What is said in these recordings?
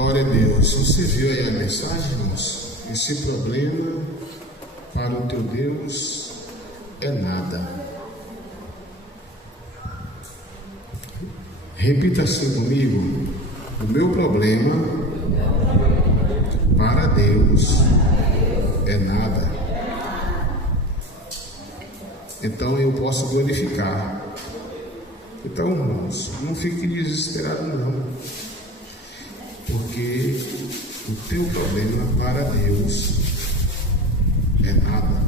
Glória a Deus. Você viu aí a mensagem, irmãos? Esse problema para o teu Deus é nada. Repita assim comigo: o meu problema para Deus é nada. Então eu posso glorificar. Então, irmãos, não fique desesperado não, porque o teu problema para Deus é nada.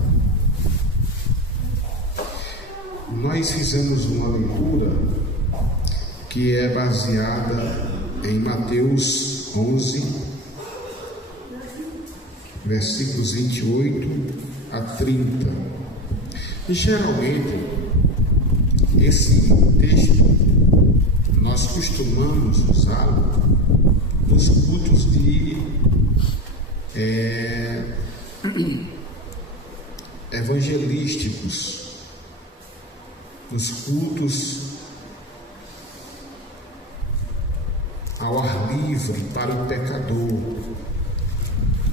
Nós fizemos uma leitura que é baseada em Mateus 11, versículos 28 a 30. E geralmente esse texto nós costumamos usá-lo nos cultos de evangelísticos, nos cultos ao ar livre para o pecador.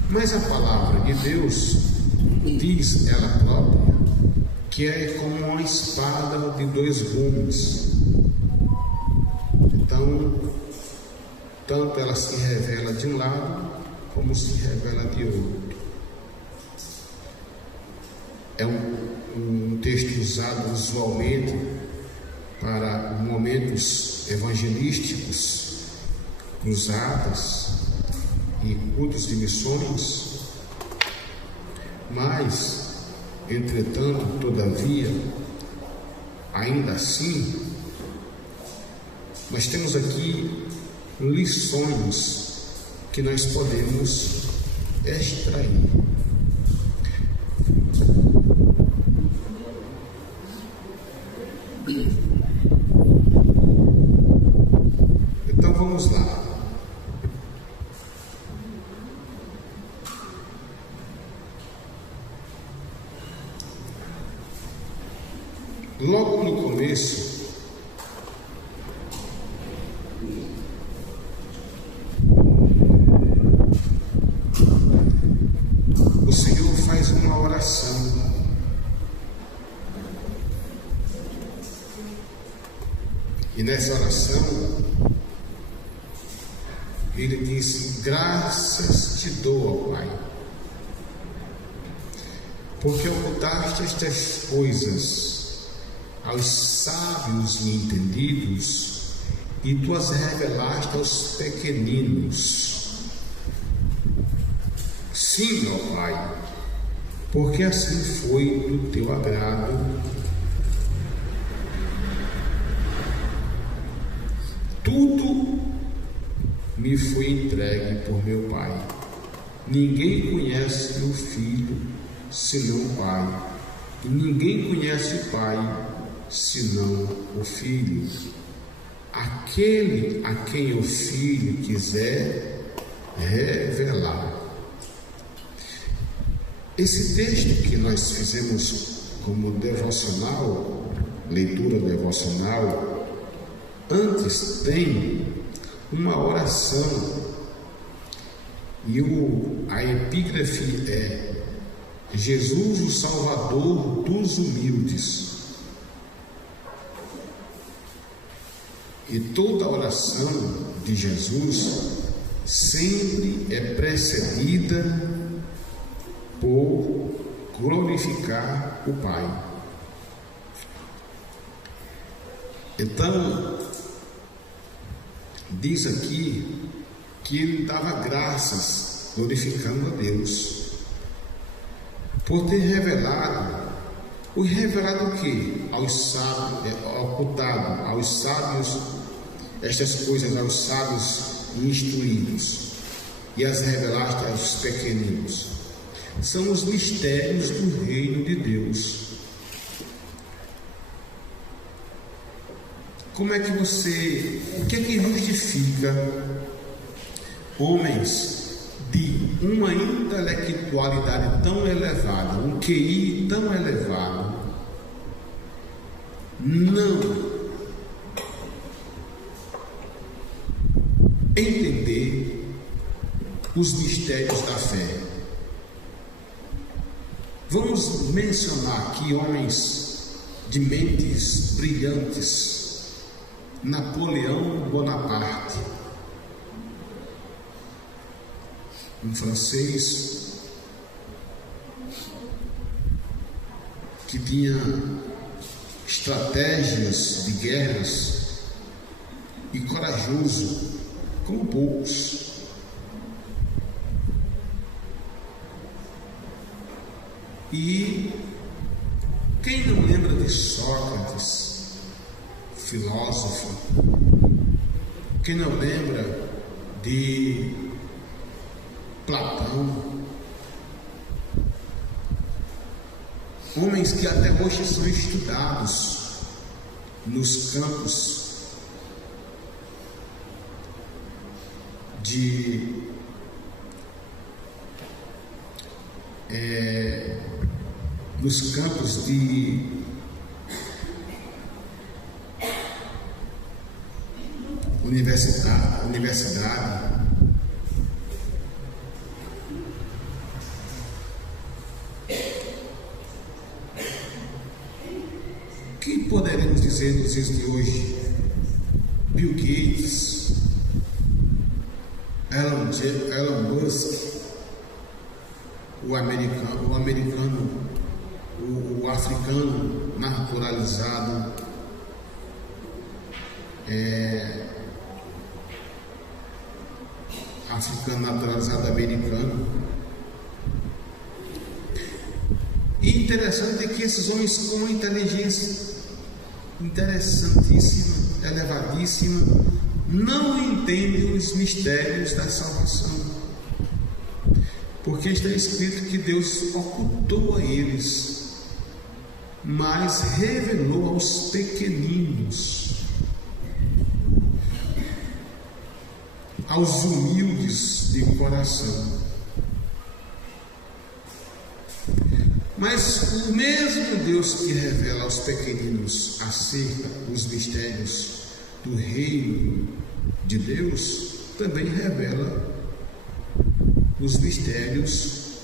Mas a palavra de Deus diz ela própria que é como uma espada de dois gumes. Então, tanto ela se revela de um lado como se revela de outro. É um texto usado usualmente para momentos evangelísticos, cruzadas e cultos de missões, mas, entretanto, todavia, ainda assim, nós temos aqui lições que nós podemos extrair. Então vamos lá. Logo no começo, o Senhor faz uma oração. E nessa oração, ele disse: graças te dou, ó Pai, porque ocultaste estas coisas aos sábios e entendidos, e tu as revelaste aos pequeninos. Sim, ó Pai, porque assim foi do teu agrado. Tudo me foi entregue por meu Pai. Ninguém conhece o Filho senão o Pai, e ninguém conhece o Pai senão o Filho, aquele a quem o Filho quiser revelar. Esse texto que nós fizemos como devocional, leitura devocional, antes tem uma oração, e a epígrafe é: Jesus, o Salvador dos humildes. E toda oração de Jesus sempre é precedida por glorificar o Pai. Então, diz aqui que ele dava graças, glorificando a Deus, por ter revelado. O revelado o quê? Aos sábios, ocultado aos sábios, estas coisas aos sábios instruídos, e as revelaste aos pequeninos. São os mistérios do reino de Deus. Como é que o que é que justifica homens de uma intelectualidade tão elevada, um QI tão elevado, não entender os mistérios da fé. Vamos mencionar aqui homens de mentes brilhantes. Napoleão Bonaparte, um francês que tinha estratégias de guerras e corajoso como poucos. E quem não lembra de Sócrates, filósofo? Quem não lembra de Platão? Homens que até hoje são estudados nos campos de universidade. O que poderemos dizer nos dias de hoje? Bill Gates, Elon Musk, o africano naturalizado, americano. E interessante é que esses homens com uma inteligência interessantíssima, elevadíssima, não entendem os mistérios da salvação, porque está escrito que Deus ocultou a eles, mas revelou aos pequeninos, aos humildes de coração. Mas o mesmo Deus que revela aos pequeninos acerca dos mistérios do reino de Deus, também revela os mistérios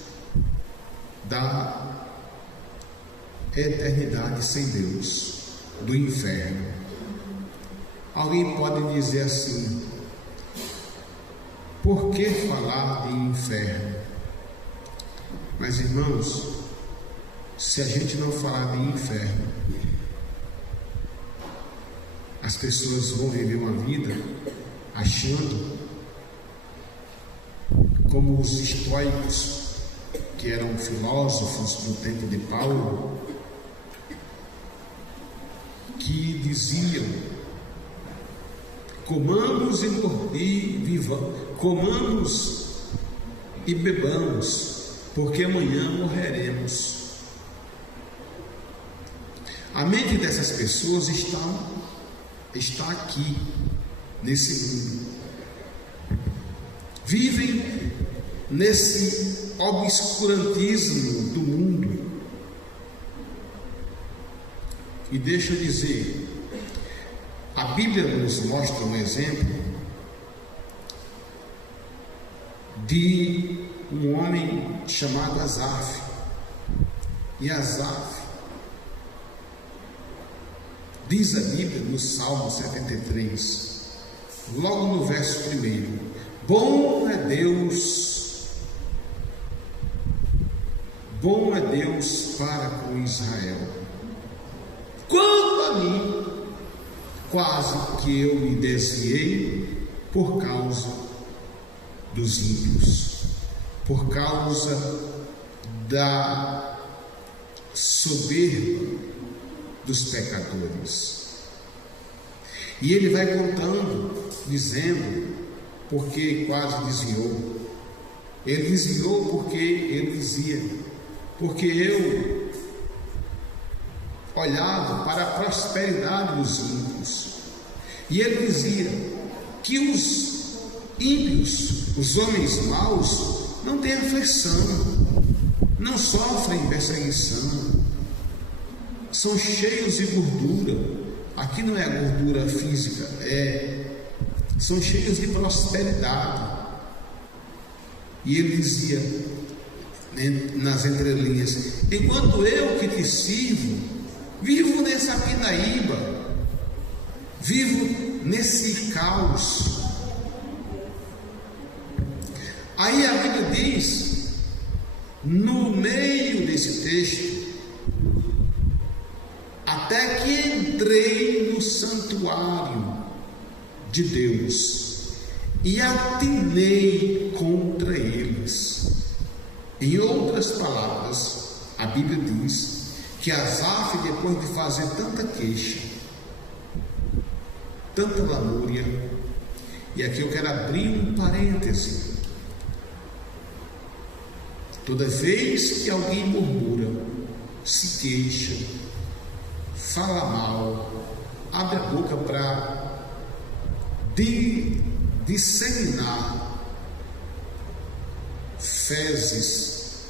da eternidade sem Deus, do inferno. Alguém pode dizer assim: por que falar de inferno? Mas, irmãos, se a gente não falar de inferno, as pessoas vão viver uma vida achando, como os estoicos, que eram filósofos no tempo de Paulo, que diziam: comamos e bebamos, porque amanhã morreremos. A mente dessas pessoas está aqui, nesse mundo. Vivem nesse obscurantismo do mundo. E deixa eu dizer, a Bíblia nos mostra um exemplo de um homem chamado Asaf. E Asaf, diz a Bíblia no Salmo 73, logo no verso 1: bom é Deus para com Israel. Quanto a mim, quase que eu me desviei por causa dos ímpios, por causa da soberba dos pecadores. E ele vai contando, dizendo, porque quase desviou. Ele desviou porque ele dizia: porque eu olhava para a prosperidade dos ímpios. E ele dizia que os ímpios, os homens maus, não têm aflição, não sofrem perseguição, são cheios de gordura. Aqui não é gordura física, são cheios de prosperidade. E ele dizia, nas entrelinhas: enquanto eu que te sirvo, vivo nessa pinaíba, vivo nesse caos. Aí a Bíblia diz, no meio desse texto, até que entrei no santuário de Deus e atinei contra eles. Em outras palavras, a Bíblia diz que Asaf, depois de fazer tanta queixa, tanta lamúria, e aqui eu quero abrir um parêntese. Toda vez que alguém murmura, se queixa, fala mal, abre a boca para disseminar fezes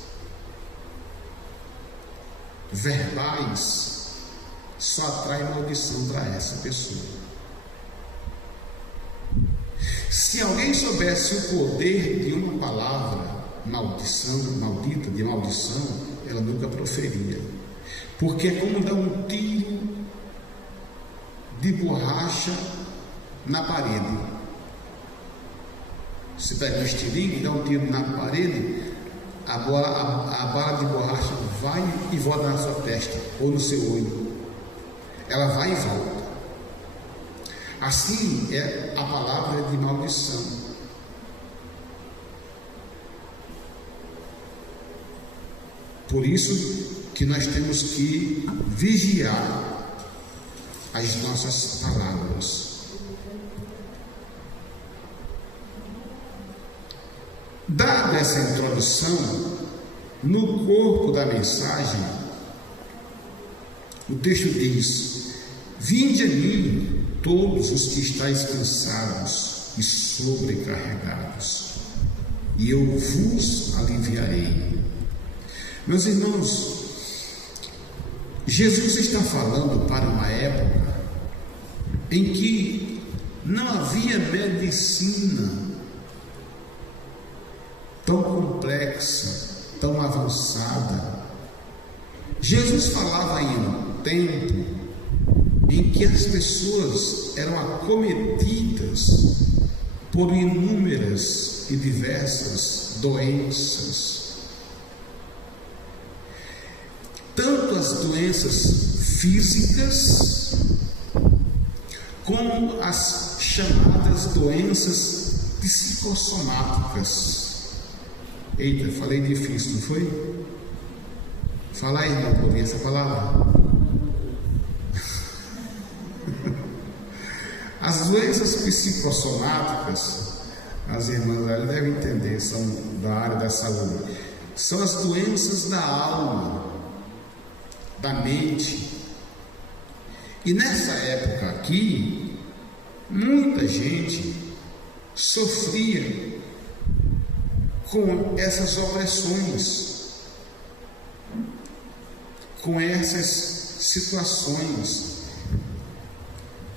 verbais, só atrai maldição para essa pessoa. Se alguém soubesse o poder de uma palavra maldita, de maldição, ela nunca proferia, porque é como dar um tiro de borracha na parede. Você pega um estilingue e dá um tiro na parede, a bala de borracha vai e volta na sua testa ou no seu olho, ela vai e volta. Assim é a palavra de maldição. Por isso que nós temos que vigiar as nossas palavras. Dada essa introdução, no corpo da mensagem, o texto diz: vinde a mim todos os que estáis cansados e sobrecarregados, e eu vos aliviarei. Meus irmãos, Jesus está falando para uma época em que não havia medicina tão complexa, tão avançada. Jesus falava em um tempo em que as pessoas eram acometidas por inúmeras e diversas doenças. Tanto as doenças físicas, como as chamadas doenças psicossomáticas. Eita, falei difícil, não foi? Fala aí, irmão, ouvi essa palavra. As doenças psicossomáticas, as irmãs ali devem entender, são da área da saúde. São as doenças da alma, da mente. E nessa época aqui, muita gente sofria com essas opressões, com essas situações.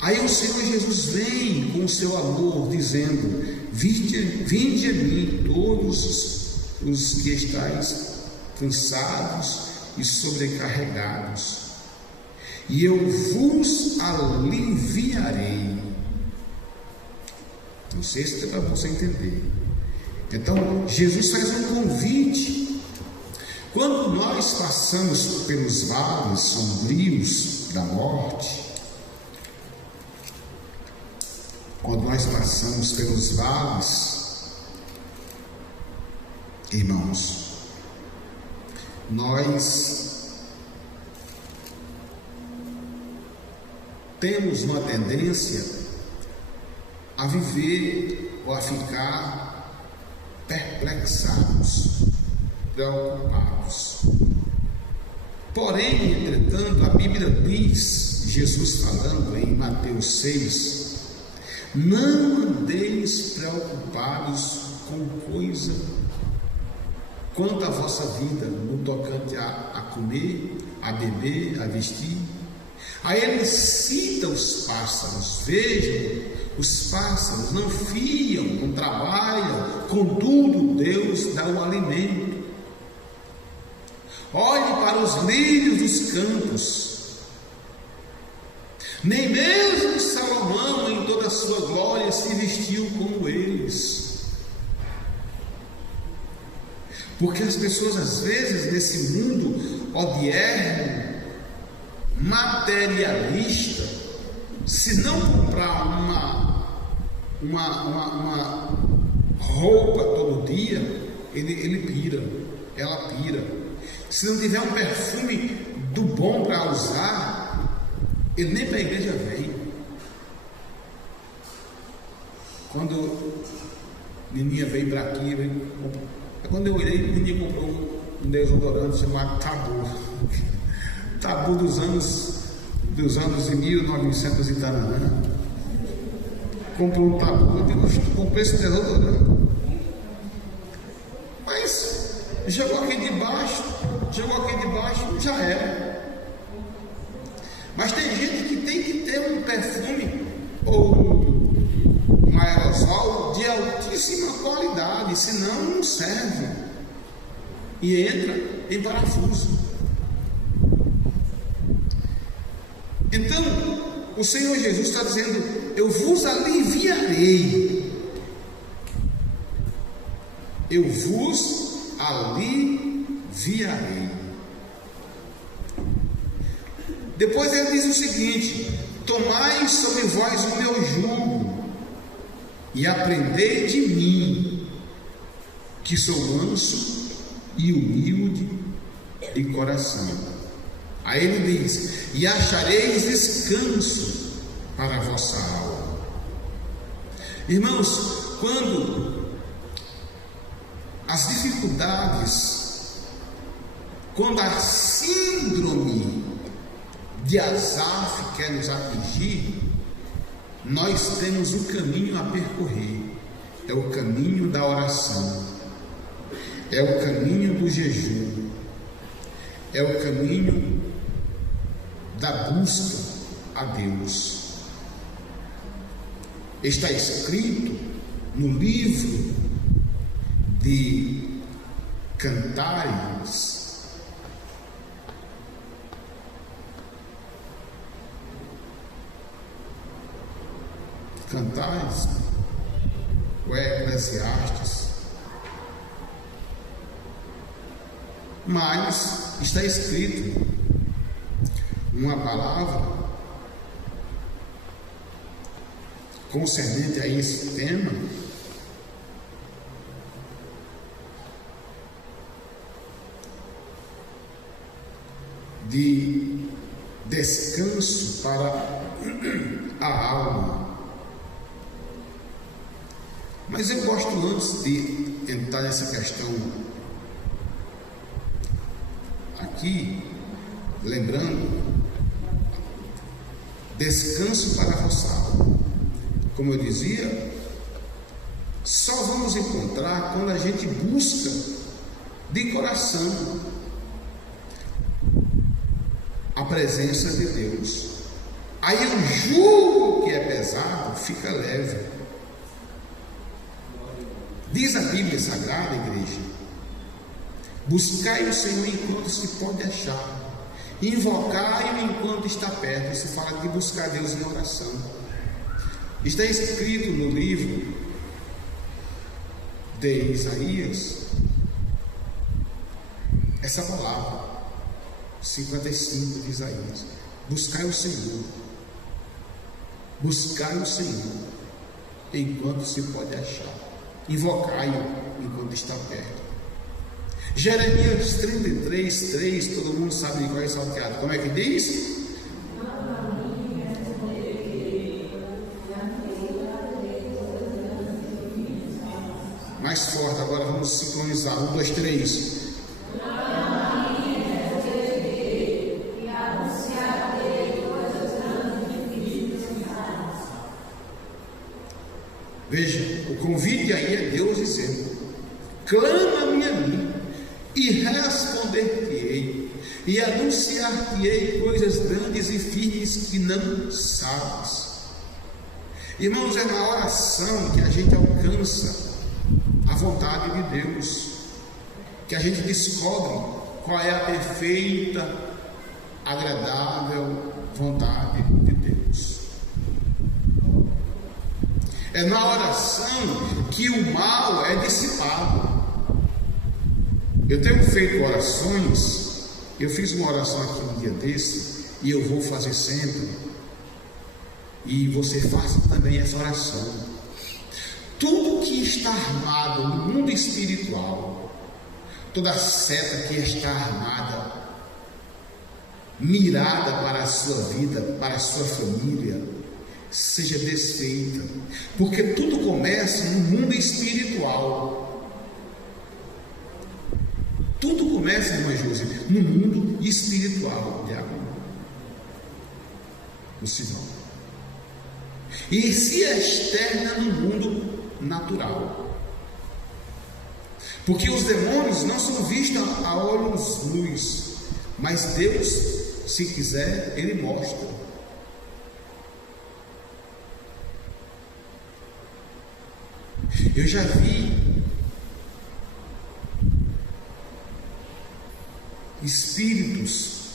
Aí o Senhor Jesus vem com o seu amor, dizendo: vinde a mim todos os que estáis cansados e sobrecarregados, e eu vos aliviarei. Não sei se dá para você entender. Então, Jesus faz um convite. Quando nós passamos pelos vales sombrios da morte, quando nós passamos pelos vales, irmãos, nós temos uma tendência a viver ou a ficar perplexados, preocupados. Porém, entretanto, a Bíblia diz, Jesus falando em Mateus 6, não andeis preocupados com coisa quanto à vossa vida, no tocante a comer, a beber, a vestir. Aí ele cita os pássaros. Vejam, os pássaros não fiam, não trabalham, contudo Deus dá o alimento. Olhe para os lírios dos campos. Nem mesmo Salomão, em toda a sua glória, se vestiu como eles. Porque as pessoas, às vezes, nesse mundo odierno, materialista, se não comprar uma roupa todo dia, ele pira, ela pira. Se não tiver um perfume do bom para usar, ele nem para a igreja vem. Quando Nininha veio para aqui, quando eu olhei, Nininha comprou um desodorante chamado Tabu. Tabu dos anos de 1900 e taranã. Comprou um Tabu. Eu digo, comprei esse desodorante. Mas jogou aqui de baixo, já era. Mas tem gente que tem que ter um perfume ou um aerosol de altíssima qualidade, senão não serve e entra em parafuso. Então, o Senhor Jesus está dizendo: eu vos aliviarei. Eu vos aliviarei. Depois ele diz o seguinte: tomai sobre vós o meu jugo e aprendei de mim, que sou manso e humilde de coração. Aí ele diz: e achareis descanso para a vossa alma. Irmãos, quando as dificuldades, quando a síndrome de Asaf quer nos atingir, nós temos um caminho a percorrer. É o caminho da oração, é o caminho do jejum, é o caminho da busca a Deus. Está escrito no livro de Cantares, o Eclesiastes, mas está escrito uma palavra concernente a esse tema, de descanso para a alma. Mas eu gosto, antes de entrar nessa questão aqui, lembrando, descanso para a vossa alma. Como eu dizia, só vamos encontrar quando a gente busca de coração a presença de Deus. Aí o jugo que é pesado fica leve. Diz a Bíblia Sagrada, igreja: buscai o Senhor enquanto se pode achar, invocai-o enquanto está perto. Isso fala de buscar Deus em oração. Está escrito no livro de Isaías essa palavra, 55 de Isaías: buscai o Senhor enquanto se pode achar, invocai-o enquanto está perto. Jeremias 33, 3, todo mundo sabe de qual é salteado. Como é que diz? Mais forte, agora vamos sincronizar. 1, 2, 3. Veja, o convite aí é Deus dizendo: clama-me a mim e responder-te-ei, e anunciar-te-ei coisas grandes e firmes que não sabes. Irmãos, é na oração que a gente alcança a vontade de Deus, que a gente descobre qual é a perfeita, agradável vontade de Deus. É na oração que o mal é dissipado. Eu tenho feito orações, eu fiz uma oração aqui um dia desse, e eu vou fazer sempre, e você faça também essa oração. Tudo que está armado no mundo espiritual, toda seta que está armada, mirada para a sua vida, para a sua família, seja desfeita, porque tudo começa no mundo espiritual. Tudo começa, irmã Josi, no mundo espiritual, no Senhor, e se externa no mundo natural, porque os demônios não são vistos a olhos nus, mas Deus, se quiser, Ele mostra. Eu já vi espíritos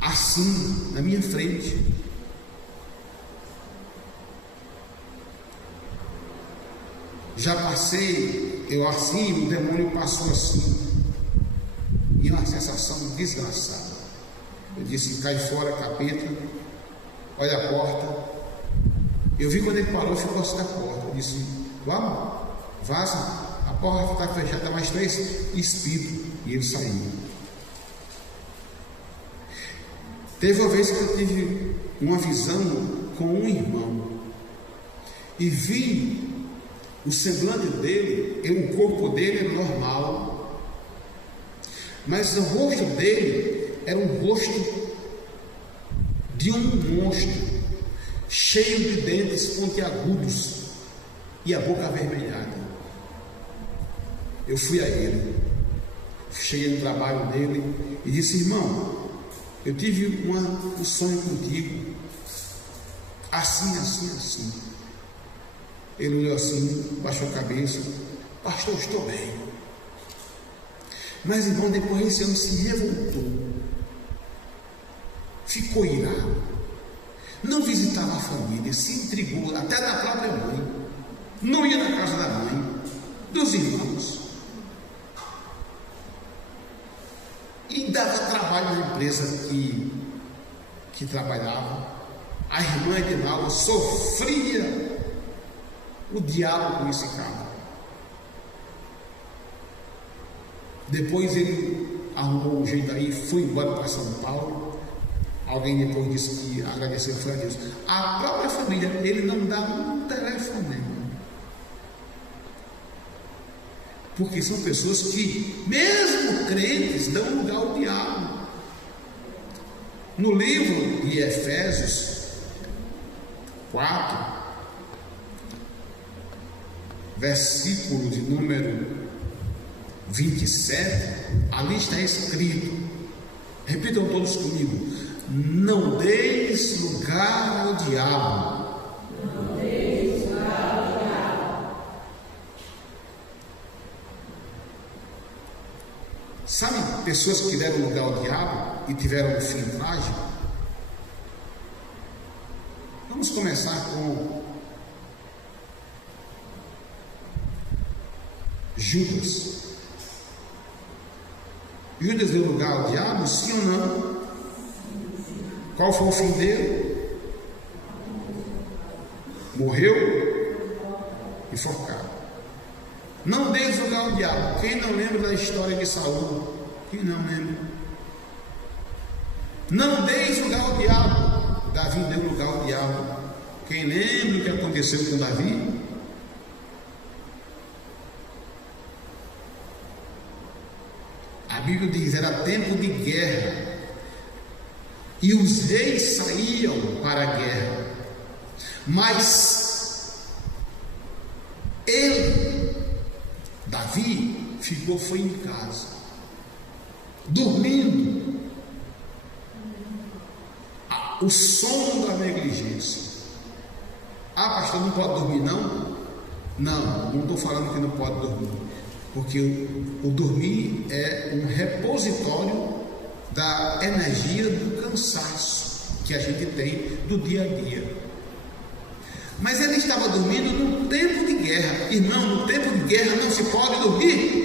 assim na minha frente. Já passei, eu assim, o demônio passou assim, e uma sensação desgraçada. Eu disse: cai fora, capeta, olha a porta. Eu vi quando ele parou, ficou assim na porta. Eu disse: vamos, vaza, a porta está fechada, mais 3 espíritos. E ele saiu. Teve uma vez que eu tive uma visão com um irmão, e vi o semblante dele, o corpo dele era normal, mas o rosto dele era um rosto de um monstro, cheio de dentes pontiagudos e a boca avermelhada. Eu fui a ele, cheguei no trabalho dele e disse: irmão, eu tive um sonho contigo, assim, assim, assim. Ele olhou assim, baixou a cabeça: pastor, estou bem. Mas, irmão, depois esse homem se revoltou, ficou irado, não visitava a família, se intrigou até da própria mãe, não ia na casa da mãe, dos irmãos, e dava trabalho na empresa que trabalhava. A irmã Edinalva sofria o diabo com esse cara. Depois ele arrumou um jeito aí, foi embora para São Paulo. Alguém depois disse que agradeceu, foi a Deus. A própria família, ele não dá um telefonema, porque são pessoas que, mesmo crentes, dão lugar ao diabo. No livro de Efésios 4, versículo de número 27, ali está escrito, repitam todos comigo: não deis lugar ao diabo. Não deis lugar ao diabo. Sabe, pessoas que deram lugar ao diabo e tiveram um fim trágico? Vamos começar com Judas. Judas deu lugar ao diabo, sim ou não? Qual foi o fim dele? Morreu enforcado. Não deis lugar ao diabo. Quem não lembra da história de Saul? Quem não lembra? Não deis lugar ao diabo. Davi deu lugar ao diabo. Quem lembra o que aconteceu com Davi? A Bíblia diz: era tempo de guerra, e os reis saíam para a guerra, mas ele, Davi, foi em casa, dormindo, o sono da negligência. Ah, pastor, não pode dormir não? Não estou falando que não pode dormir, porque o dormir é um repositório da energia do cansaço que a gente tem do dia a dia. Mas ele estava dormindo num tempo de guerra. Irmão, no tempo de guerra não se pode dormir.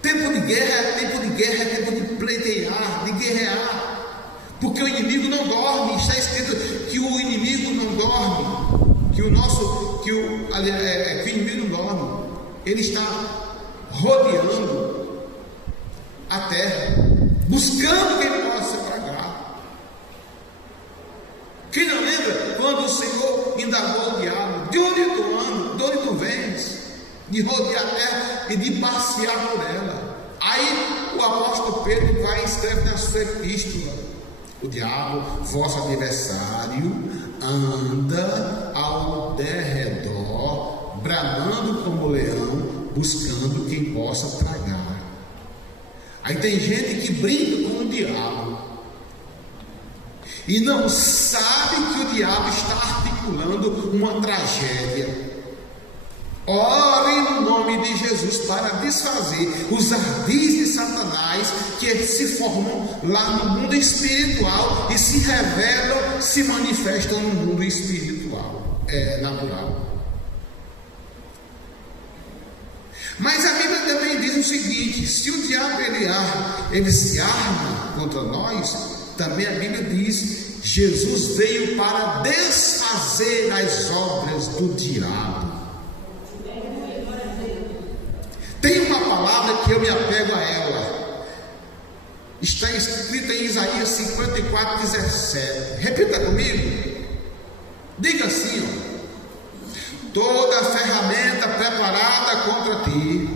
Tempo de guerra é tempo de pleitear, de guerrear, porque o inimigo não dorme. Está escrito que o inimigo não dorme, que o inimigo não dorme. Ele está rodeando a terra, buscando quem possa tragar. Quem não lembra quando o Senhor indagou o diabo: de onde tu andas, de onde tu vens? De rodear a terra e de passear por ela. Aí o apóstolo Pedro vai e escreve na sua epístola: o diabo, vosso adversário, anda ao derredor, bramando como leão, buscando quem possa tragar. Aí tem gente que brinca com o diabo e não sabe que o diabo está articulando uma tragédia. Ore no nome de Jesus para desfazer os ardis de Satanás que se formam lá no mundo espiritual e se revelam, se manifestam no mundo espiritual, natural. Mas a Bíblia também diz o seguinte: se o diabo ele se arma contra nós, também a Bíblia diz: Jesus veio para desfazer as obras do diabo. Tem uma palavra que eu me apego a ela, está escrita em Isaías 54:17. Repita comigo, diga assim: toda ferramenta preparada contra ti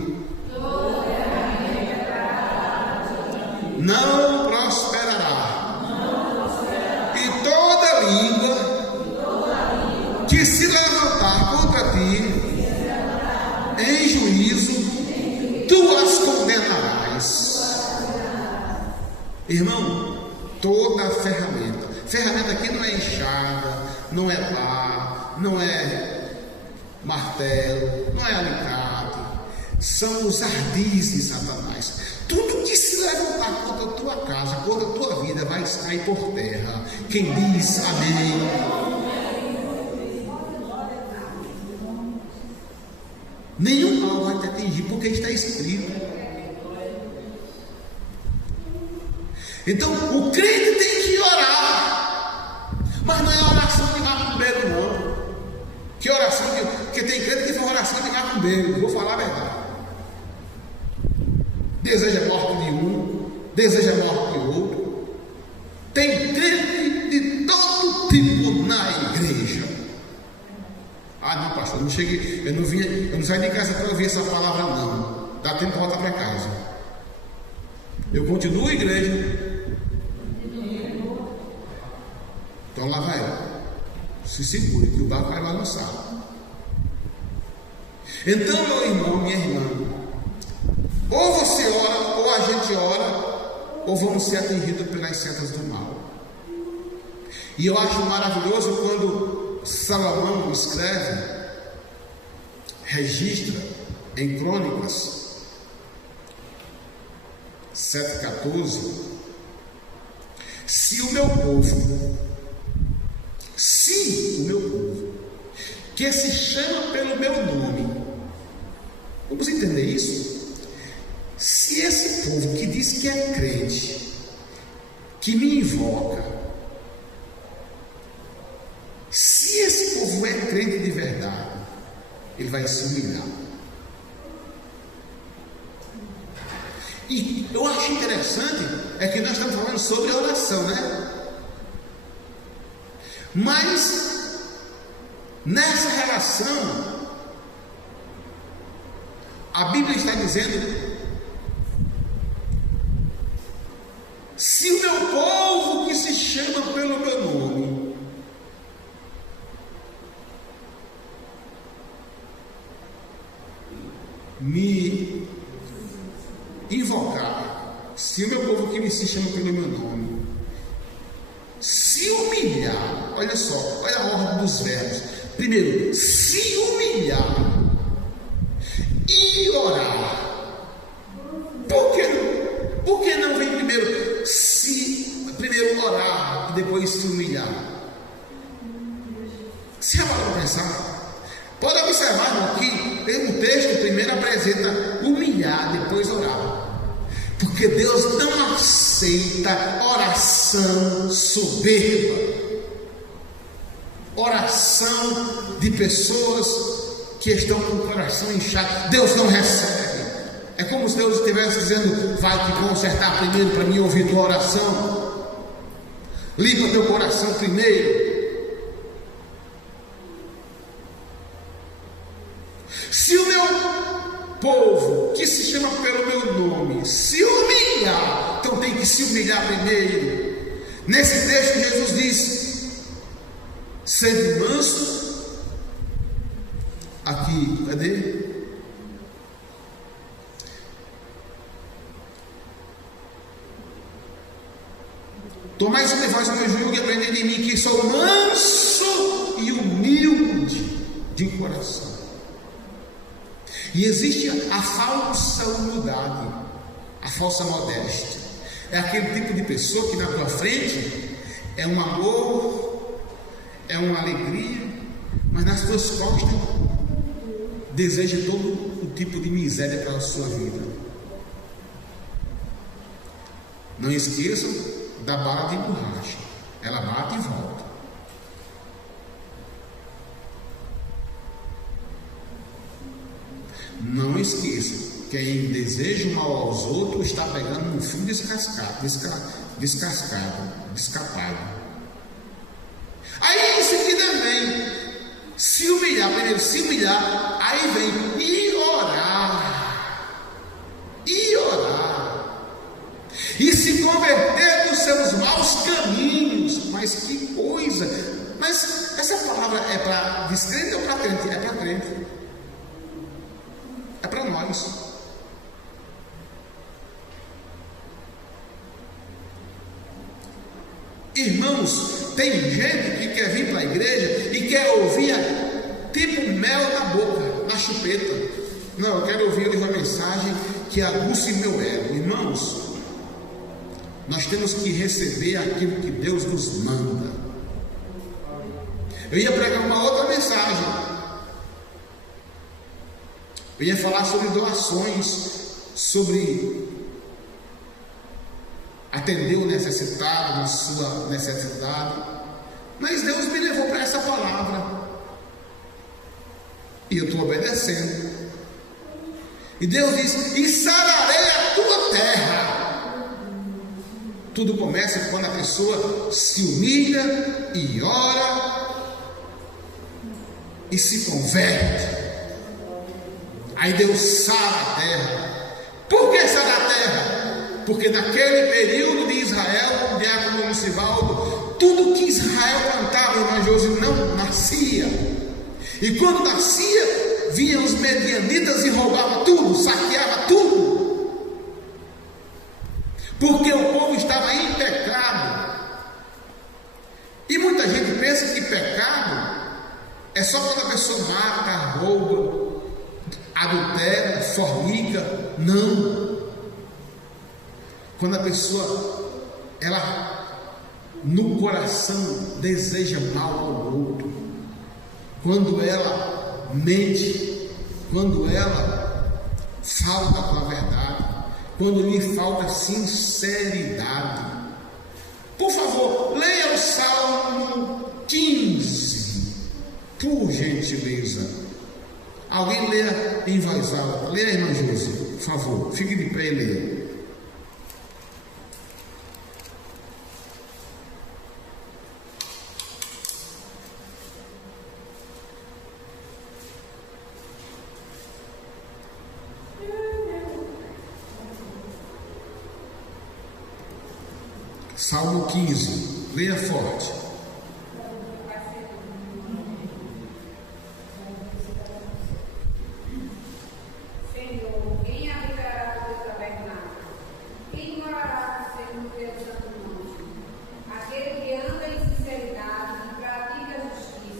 não prosperará, e toda língua que se levantar contra ti em juízo tu as condenarás. Irmão, toda ferramenta aqui não é enxada, não é pá, não é martelo, não é alicate, são os ardis de Satanás. Tudo que se levantar contra a tua casa, contra a tua vida, vai cair por terra. Quem diz amém? Nenhum mal vai te atingir, porque está escrito. Então o crente tem que orar, mas não é oração de macumbeiro, não. Que oração que tem crente que faz oração de macumbeiro. Vou falar a verdade. Deseja a morte de um, deseja a morte de outro. Tem crente de todo tipo na igreja. Ah, não, pastor, eu não saí de casa para ouvir essa palavra, não. Dá tempo para voltar para casa. Eu continuo a igreja. Então lá vai ela. Se segure, que o barco vai balançar. Então, meu irmão, minha irmã, ou você ora, ou a gente ora, ou vamos ser atingidos pelas setas do mal. E eu acho maravilhoso quando Salomão escreve, registra em Crônicas 7,14: se o meu povo, que se chama pelo meu nome, vamos entender isso? Se esse povo que diz que é crente, que me invoca, se esse povo é crente de verdade, ele vai se humilhar. E eu acho interessante é que nós estamos falando sobre oração, né? Mas nessa relação, a Bíblia está dizendo: se o meu povo que se chama pelo meu nome me invocar, se o meu povo que se chama pelo meu nome se humilhar, olha só, olha a ordem dos verbos. Primeiro, se humilhar e orar. Por que não vem primeiro orar e depois se humilhar? Se a palavra pensar, pode observar, irmão, que um texto primeiro apresenta humilhar, depois orar. Porque Deus não aceita oração soberba, oração de pessoas que estão com o coração inchado. Deus não recebe. É como se Deus estivesse dizendo: vai te consertar primeiro para mim ouvir tua oração. Limpa teu coração primeiro. Se o meu povo, que se chama pelo meu nome, se humilhar, então tem que se humilhar primeiro. Nesse texto Jesus diz: sede manso. Aqui, cadê? Tomai sobre vós o meu jugo e aprendei de mim, que sou manso e humilde de coração. E existe a falsa humildade, a falsa modéstia. É aquele tipo de pessoa que na tua frente é um amor, é uma alegria, mas nas tuas costas deseja todo o tipo de miséria para a sua vida. Não esqueçam da bala de borracha, ela bate e volta. Não esqueça, quem deseja o mal aos outros está pegando um fio descascado. Aí em seguida vem se humilhar, primeiro se humilhar, aí vem e orar, e se converter dos seus maus caminhos. Mas que coisa! Mas essa palavra é para descrente ou para crente? É para crente. É para nós. Irmãos, tem gente que quer vir para a igreja e quer ouvir tipo mel na boca, na chupeta. Não, eu quero ouvir uma mensagem que aguce meu ego. Irmãos, nós temos que receber aquilo que Deus nos manda. Eu ia pregar uma outra mensagem. Eu ia falar sobre doações, sobre atender o necessitado na sua necessidade, mas Deus me levou para essa palavra e eu estou obedecendo. E Deus diz: e sararei a tua terra. Tudo começa quando a pessoa se humilha e ora e se converte. Aí Deus sara a terra. Por que sara a terra? Porque naquele período de Israel, diácono Lucivaldo, tudo que Israel plantava, irmã Josi, não nascia. E quando nascia, vinham os medianitas e roubavam tudo, saqueavam tudo. Porque o povo estava em pecado. E muita gente pensa que pecado é só quando a pessoa mata, rouba, adultera, fornica. Não. Quando a pessoa, ela no coração deseja mal ao outro, quando ela mente, quando ela falta com a verdade, quando lhe falta sinceridade. Por favor, leia o Salmo 15, por gentileza. Alguém leia em voz alta. Leia, irmã Josi, por favor, fique de pé e leia. Salmo 15, leia forte. Senhor, quem habitará no teu tabernáculo? Quem morará no teu santo monte? Aquele que anda em sinceridade e pratica a justiça,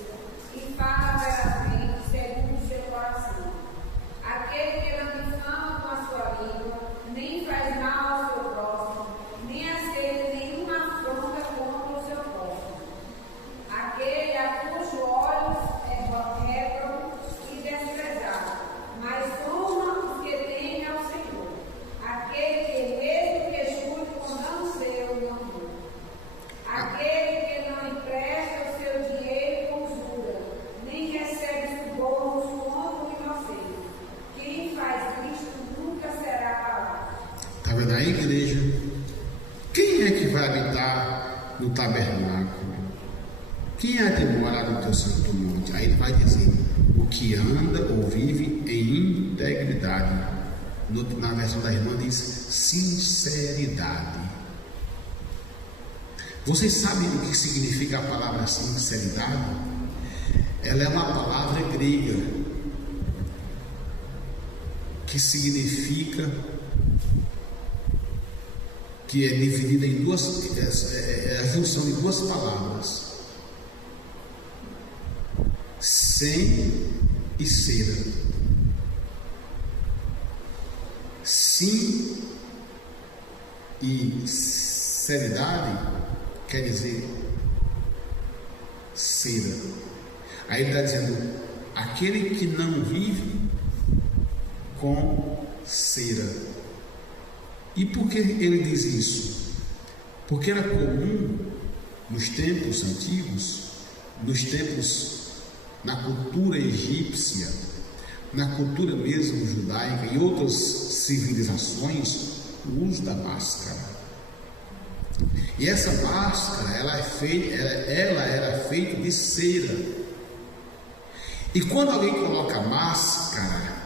no teu santo monte. Aí ele vai dizer: o que anda ou vive em integridade. Na versão da irmã diz sinceridade. Vocês sabem o que significa a palavra sinceridade? Ela é uma palavra grega que significa, que é dividida em duas, é a junção de duas palavras: sem e cera. Sim e seriedade quer dizer cera. Aí ele está dizendo: aquele que não vive com cera. E por que ele diz isso? Porque era comum nos tempos antigos, nos tempos, na cultura egípcia, na cultura mesmo judaica e outras civilizações, o uso da máscara. E essa máscara, ela era feita de cera. E quando alguém coloca máscara,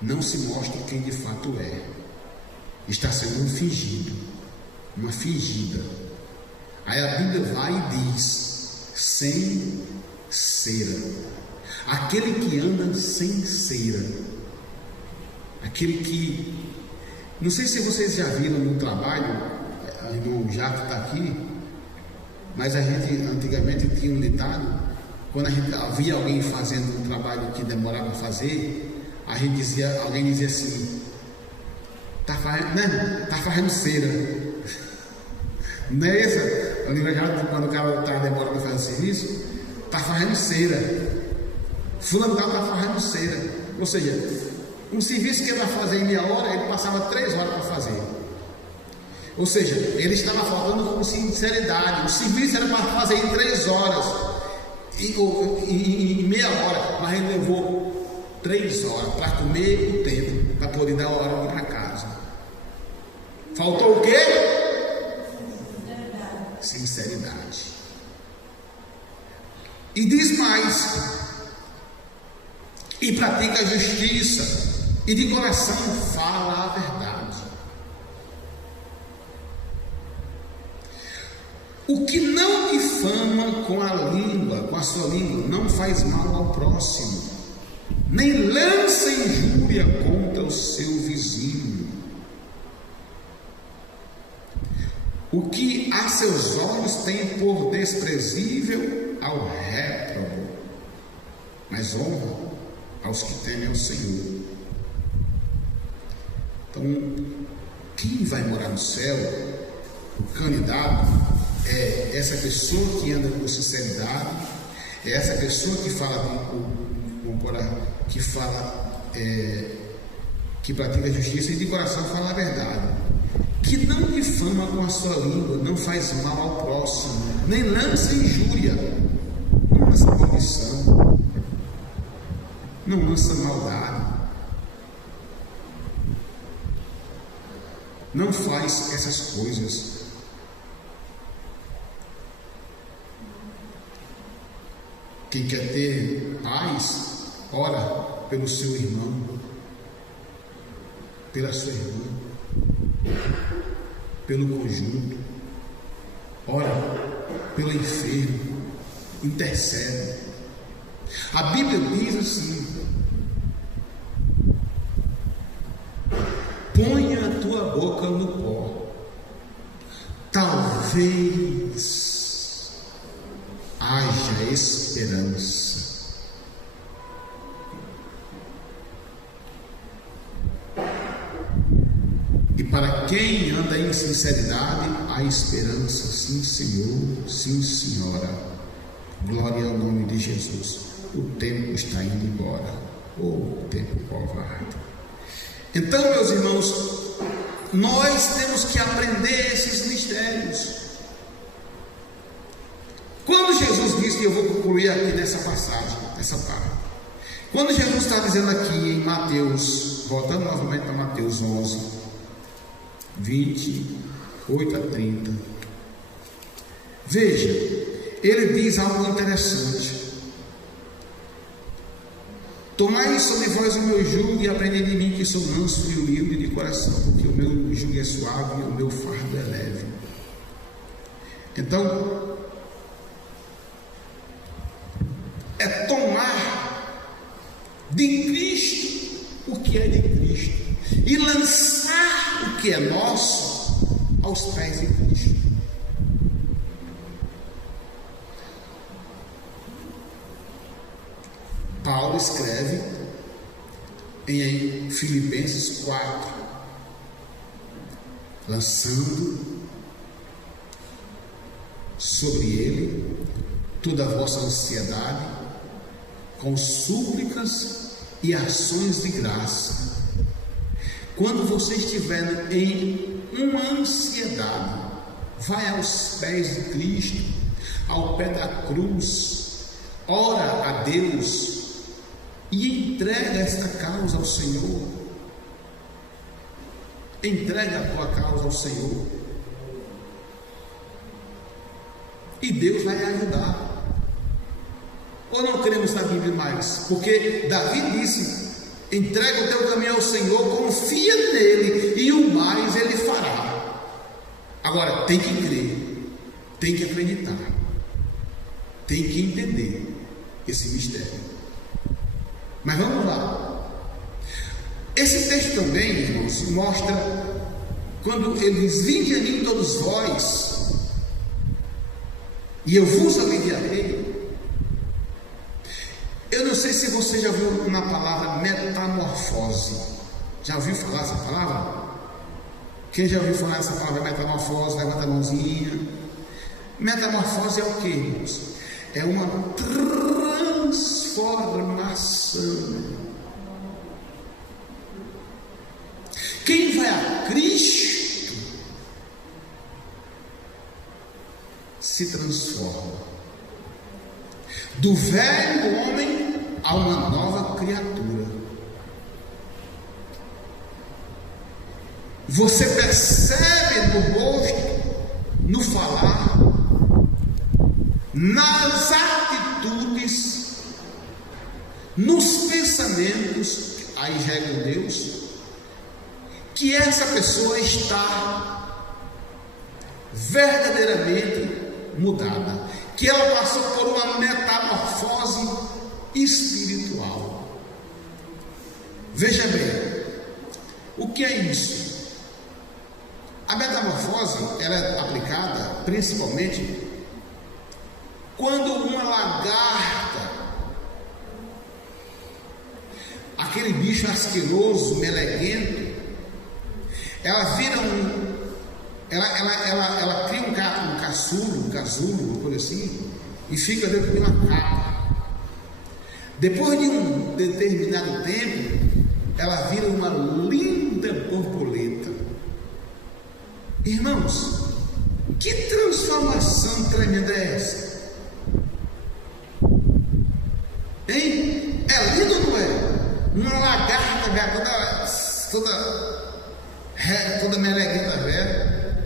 não se mostra quem de fato é. Está sendo um fingido, uma fingida. Aí a Bíblia vai e diz: sem cera. Aquele que anda sem cera. Aquele que... Não sei se vocês já viram no trabalho, o irmão Jato está aqui, mas a gente antigamente tinha um ditado: quando a gente via alguém fazendo um trabalho que demorava a fazer, alguém dizia assim: tá fazendo cera. Não é essa? O linguajar, quando o cara está demorando a fazer serviço, tá fazendo cera. Fulano está fazendo cera. Ou seja, um serviço que ele vai fazer em meia hora, ele passava 3 horas para fazer. Ou seja, ele estava falando com sinceridade. O serviço era para fazer em 3 horas, em meia hora, mas ele levou 3 horas para comer o tempo, para poder dar a hora de ir para casa. Faltou o quê? Sinceridade. E diz mais: e pratica a justiça, e de coração fala a verdade. O que não difama com a língua, com a sua língua, não faz mal ao próximo, nem lança injúria contra o seu vizinho. O que a seus olhos tem por desprezível ao réprobo, mas honra aos que temem ao Senhor. Então, quem vai morar no céu, o candidato, é essa pessoa que anda com sinceridade, é essa pessoa que fala que pratica a justiça e de coração fala a verdade, que não difama com a sua língua, não faz mal ao próximo, nem lança injúria, não lança maldição, não lança maldade, não faz essas coisas. Quem quer ter paz, ora pelo seu irmão, pela sua irmã, pelo conjunto, ora pelo enfermo, intercede. A Bíblia diz assim: ponha a tua boca no pó, talvez haja esperança. E para quem anda em sinceridade, há esperança. Sim, Senhor, sim, Senhora. Glória ao nome de Jesus. O tempo está indo embora. O tempo covarde. Então, meus irmãos, nós temos que aprender esses mistérios. Quando Jesus disse, que eu vou concluir aqui nessa passagem, nessa parte, quando Jesus está dizendo aqui em Mateus, voltando novamente para Mateus 11, 28 a 30, veja, ele diz algo interessante: tomai sobre vós o meu jugo e aprendei de mim, que sou manso e humilde de coração, porque o meu jugo é suave e o meu fardo é leve. Então, é tomar de Cristo o que é de Cristo e lançar o que é nosso aos pés de Cristo. Paulo escreve em Filipenses 4, lançando sobre ele toda a vossa ansiedade, com súplicas e ações de graça. Quando você estiver em uma ansiedade, vai aos pés de Cristo, ao pé da cruz, ora a Deus e entrega esta causa ao Senhor. Entrega a tua causa ao Senhor, e Deus vai ajudar. Ou não queremos na Bíblia mais? Porque Davi disse: entrega o teu caminho ao Senhor, confia nele, e o mais ele fará. Agora, tem que crer, tem que acreditar, tem que entender esse mistério. Mas vamos lá. Esse texto também, irmãos, mostra quando ele diz: vinde a mim todos vós, e eu vos aliviarei. Eu não sei se você já viu uma palavra metamorfose. Já ouviu falar essa palavra? Quem já ouviu falar essa palavra metamorfose, levanta a mãozinha. Metamorfose é o que, irmãos? É uma transformação. Quem vai a Cristo se transforma. Do velho homem a uma nova criatura. Você percebe no rosto, no falar, nas atitudes, nos pensamentos, aí já é com Deus, que essa pessoa está verdadeiramente mudada, que ela passou por uma metamorfose espiritual. Veja bem, o que é isso? A metamorfose ela é aplicada principalmente quando uma lagarta, aquele bicho asqueroso, meleguento, ela vira ela cria um casulo, uma coisa assim, e fica dentro de uma capa. Depois de um determinado tempo, ela vira uma linda borboleta. Irmãos, que transformação tremenda é essa? Hein? É lindo ou não é? Uma lagarta toda meleguenta velha,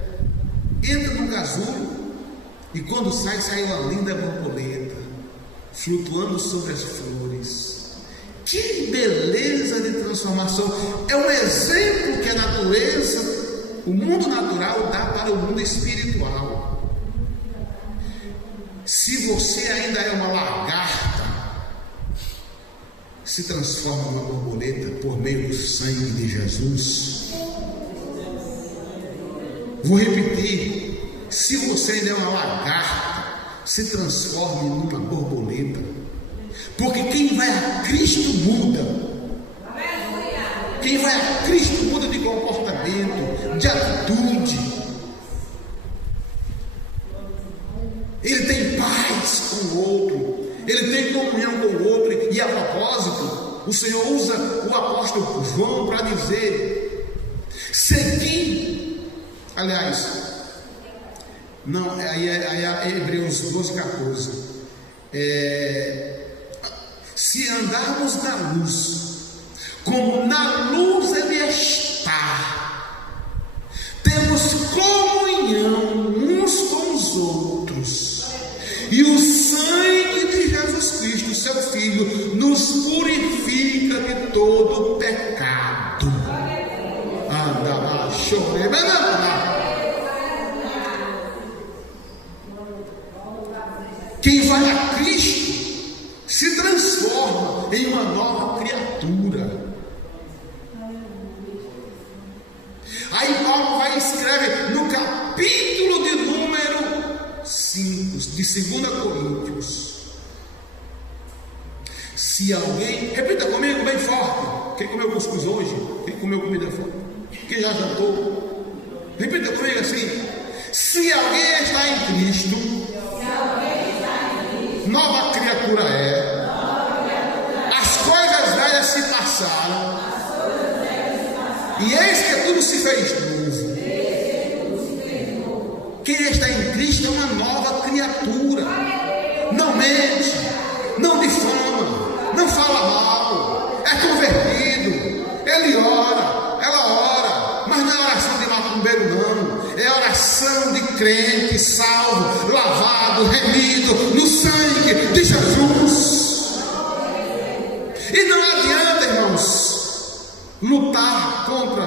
entra num casulo e quando sai uma linda borboleta flutuando sobre as flores. Que beleza de transformação! É um exemplo que a natureza, o mundo natural dá para o mundo espiritual. Se você ainda é uma lagarta, se transforma numa borboleta por meio do sangue de Jesus. Vou repetir: se você ainda é uma lagarta, se transforme numa borboleta, porque quem vai a Cristo muda. Quem vai a Cristo muda de comportamento, de atitude. Ele tem paz com o outro, ele tem comunhão com o outro. E a propósito, o Senhor usa o apóstolo João para dizer: segui. Aliás, não, aí é Hebreus 12:14. Se andarmos na luz, como na luz ele está, temos comunhão uns com os outros, E o sangue de Jesus Cristo, seu Filho, nos purifica de todo pecado. Anda lá, chore, quem vai a Cristo se transforma em uma nova criatura. Aí Paulo vai e escreve no capítulo de número 5 de 2 Coríntios. Se alguém, repita comigo bem forte. Quem comeu cuscuz hoje? Quem comeu comida forte? Quem já jantou? Repita comigo assim: se alguém está em Cristo, nova criatura é. As coisas velhas se passaram, e eis que tudo se fez novo. Quem está em Cristo é uma nova criatura. Não mente, não difama, não fala mal, é convertido. Ele ora, ela ora, mas não é oração de macumbeiro, não. É oração de crente, salvo, lavado, remido no sangue de Jesus. E não adianta, irmãos, lutar contra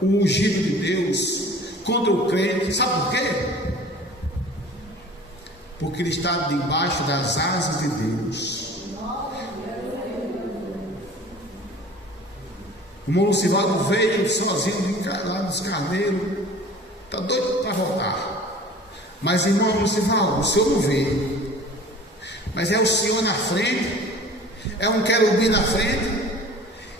o ungido de Deus, contra o crente. Sabe por quê? Porque ele está debaixo das asas de Deus. O irmão Lucivaldo veio sozinho lá dos Carneiros, está doido para voltar. Mas, irmão Lucivaldo, o senhor não vê, mas é o senhor na frente, é um querubim na frente,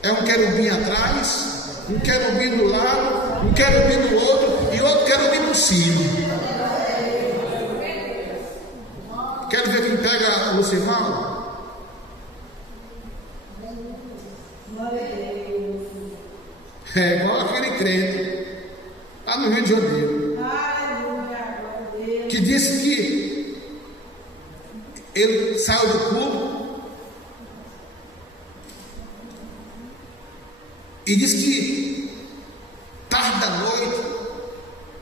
é um querubim atrás, um querubim do lado, um querubim do outro e outro querubim por cima. Quero ver quem pega o Lucivaldo. É igual aquele crente lá no Rio de Janeiro, que disse que ele saiu do clube e disse que tarde da noite,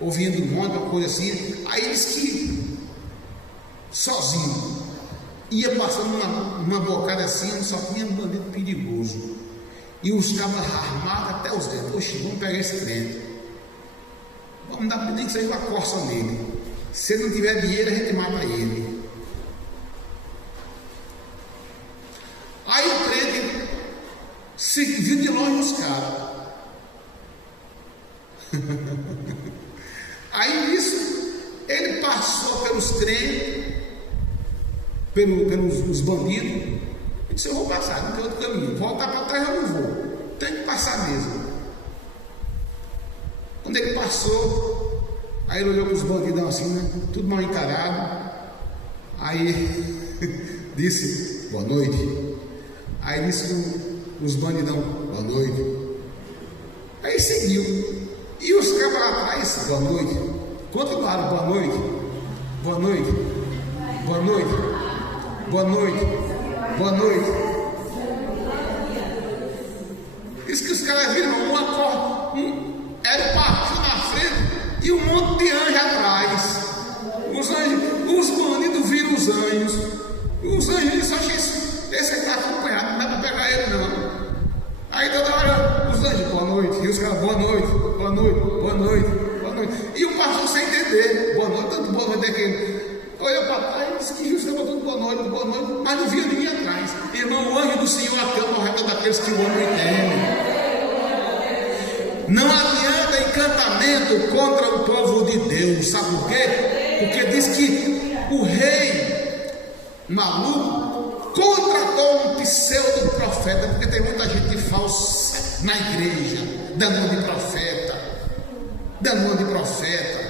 ouvindo um monte, uma coisa assim, aí disse que sozinho ia passando uma bocada assim, só tinha um bandido perigoso. E os cabas armados até os dedos. Poxa, vamos pegar esse crente. Vamos dar nem que seja uma corça nele. Se ele não tiver dinheiro, a gente mata ele. Aí o crente se viu de longe os caras. Aí nisso, ele passou pelos crentes, pelos bandidos. Eu disse: eu vou passar, não tem outro caminho. Voltar para trás eu não vou. Tem que passar mesmo. Quando ele passou, aí ele olhou para os bandidão assim, né? Tudo mal encarado. Aí disse: boa noite. Aí disse os bandidão: boa noite. Aí seguiu. E os cabras lá atrás: boa noite. Continuaram: boa noite. Boa noite. Boa noite. Boa noite. Boa noite. Isso que os caras viram, era o partido na frente e um monte de anjo atrás. Os bandidos viram os anjos. Os anjos só esse aqui está acompanhado, não dá para pegar ele não. Aí toda hora os anjos: boa noite. E os caras: boa noite, boa noite, boa noite, boa noite. E o pastor sem entender: boa noite, tanto boa noite aquele. Olhou para trás e disse que Jesus estava dando boa noite, mas não via ninguém atrás. Irmão, o anjo do Senhor acampa ao redor daqueles que o amam e temem. Não adianta encantamento contra o povo de Deus. Sabe por quê? Porque diz que o rei maluco contratou um pseudo profeta, porque tem muita gente falsa na igreja, dando nome de profeta, dando nome de profeta.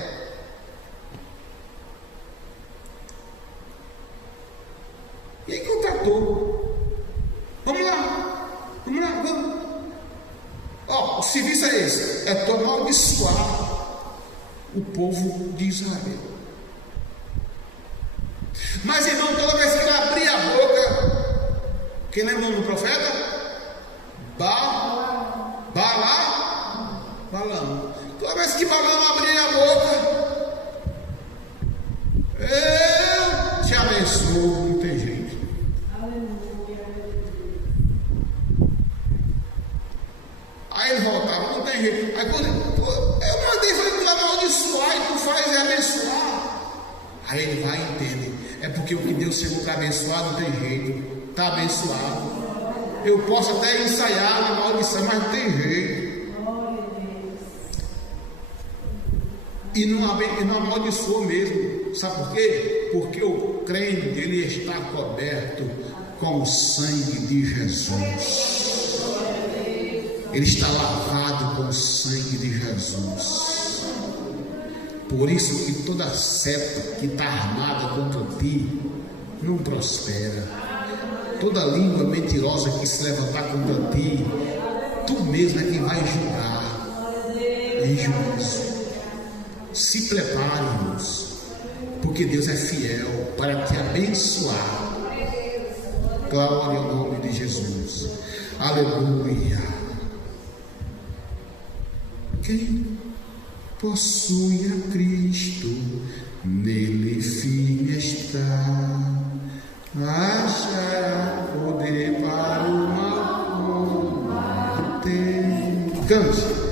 E aí contratou. Vamos lá, vamos. Ó, o serviço é esse: é tu amaldiçoar o povo de Israel. Mas, irmão, toda vez que ele abria a boca, quem lembra o nome do profeta? Balaão. Toda vez que Balaão abria a boca, eu te abençoo. abençoo, não tem jeito. Aí ele voltava, não tem jeito. Aí quando eu mandei fazer amaldiçoar e tu faz é abençoar. Aí ele vai e entende. É porque o que Deus chegou para abençoar não tem jeito. Está abençoado. Eu posso até ensaiar na maldição, mas não tem jeito. E não amaldiçoou mesmo. Sabe por quê? Porque o crente, ele está coberto com o sangue de Jesus. Ele está lavado com o sangue de Jesus. Por isso que toda seta que está armada contra ti não prospera. Toda língua mentirosa que se levantar contra ti, tu mesmo é quem vai julgar em juízo. Se prepare, irmãos, porque Deus é fiel para te abençoar. Glória ao nome de Jesus. Aleluia. Quem possui a Cristo, nele firme está. Achará poder para o mal combater. Cante.